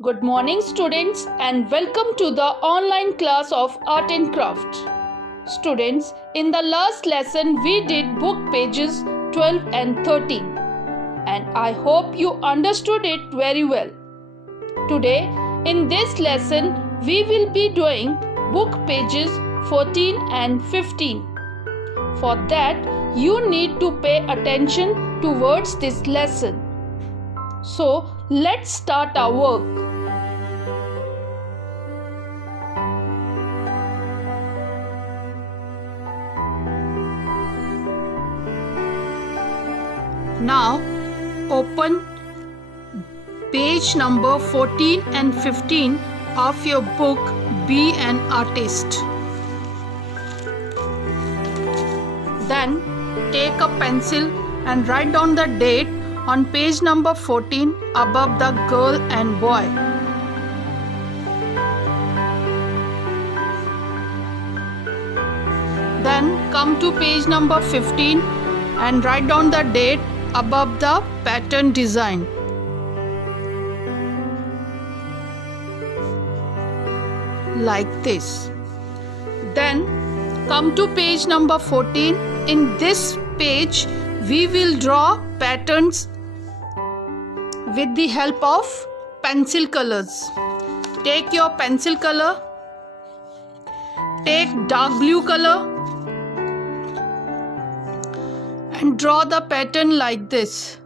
Good morning, students, and welcome to the online class of Art and Craft. Students, in the last lesson, we did book pages 12 and 13, and I hope you understood it very well. Today, in this lesson, we will be doing book pages 14 and 15. For that, you need to pay attention towards this lesson. So, let's start our work. Now, open page number 14 and 15 of your book Be an Artist. Then, take a pencil and write down the date on page number 14 above the girl and boy. Then, come to page number 15 and write down the date above the pattern design. Like this. Then come to page number 14. In this page we will draw patterns with the help of pencil colors. Take your pencil color, take dark blue color and draw the pattern like this.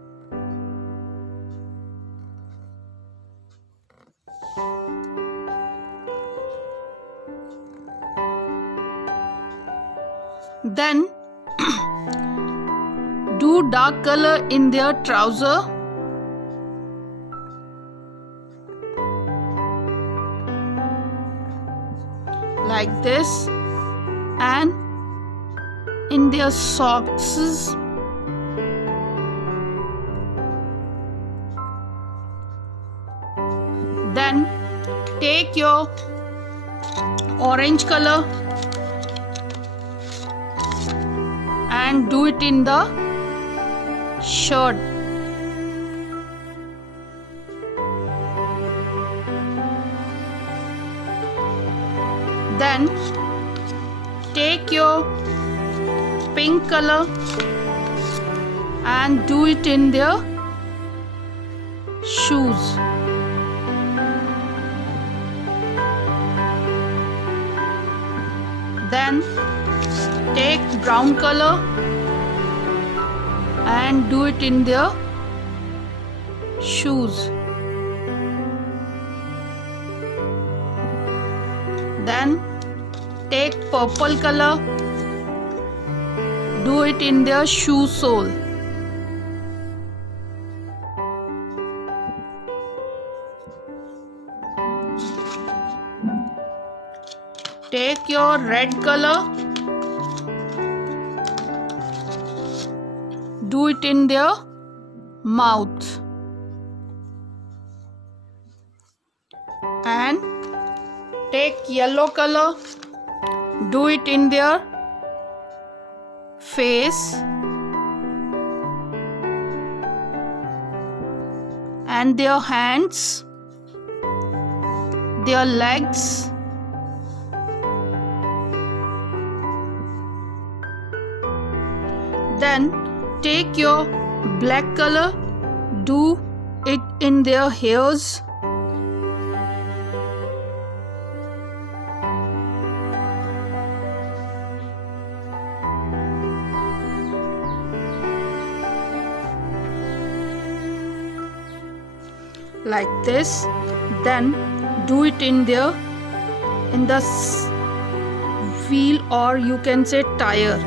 Then do dark color in their trouser. Like this, and in their socks. Then take your orange color and do it in the shirt. Then take your pink color and do it in their shoes. Then take brown color and do it in their shoes. Then take purple color, do it in their shoe sole. Take your red color, do it in their mouth. And take yellow color, do it in their face and their hands, their legs. Then take your black color, do it in their hairs. Like this. Then do it in the wheel, or you can say tire.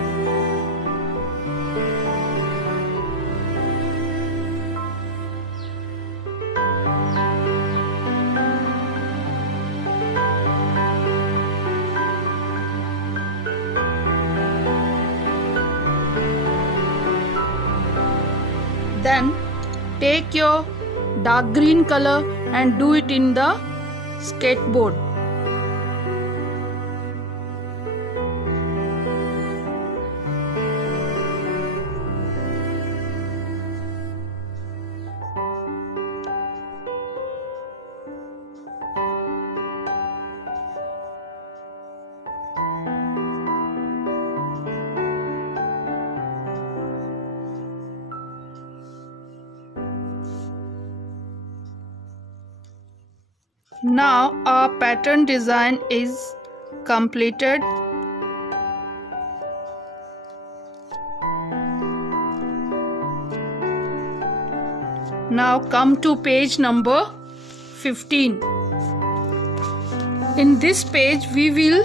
Then take your dark green color and do it in the skateboard. Now our pattern design is completed. Now come to page number 15. In this page we will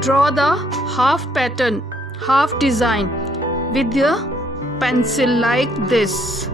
draw the half pattern, half design with the pencil like this.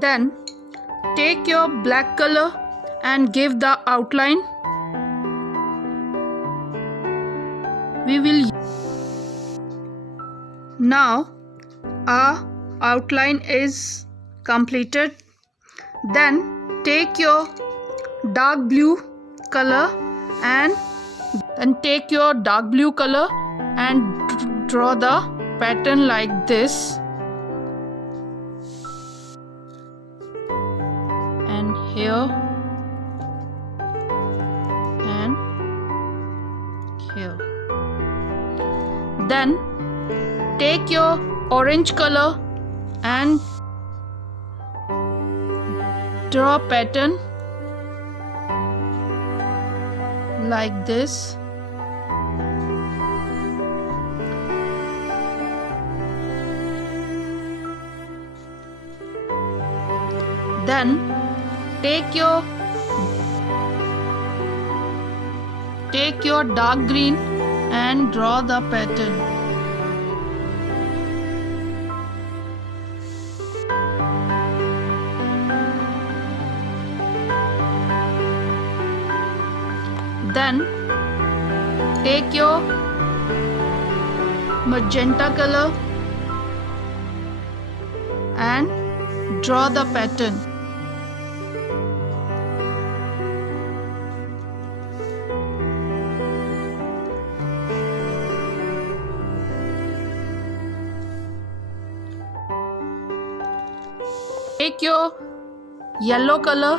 Then take your black color and give the outline. We will now our outline is completed. Then take your dark blue color and draw the pattern like this. And here and here. Then take your orange color and draw pattern like this. Then take your dark green and draw the pattern. Then take your magenta color and draw the pattern. Take your yellow color,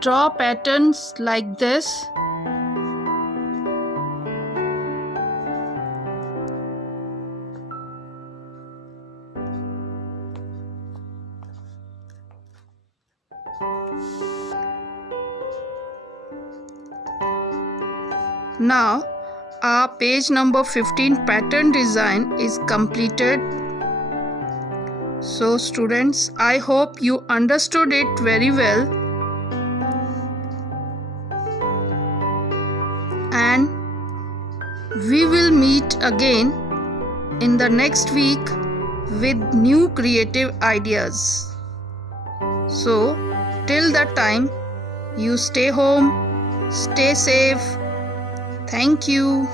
draw patterns like this. Now our page number 15 pattern design is completed. So students, I hope you understood it very well, and we will meet again in the next week with new creative ideas. So till that time, you stay home, stay safe. Thank you.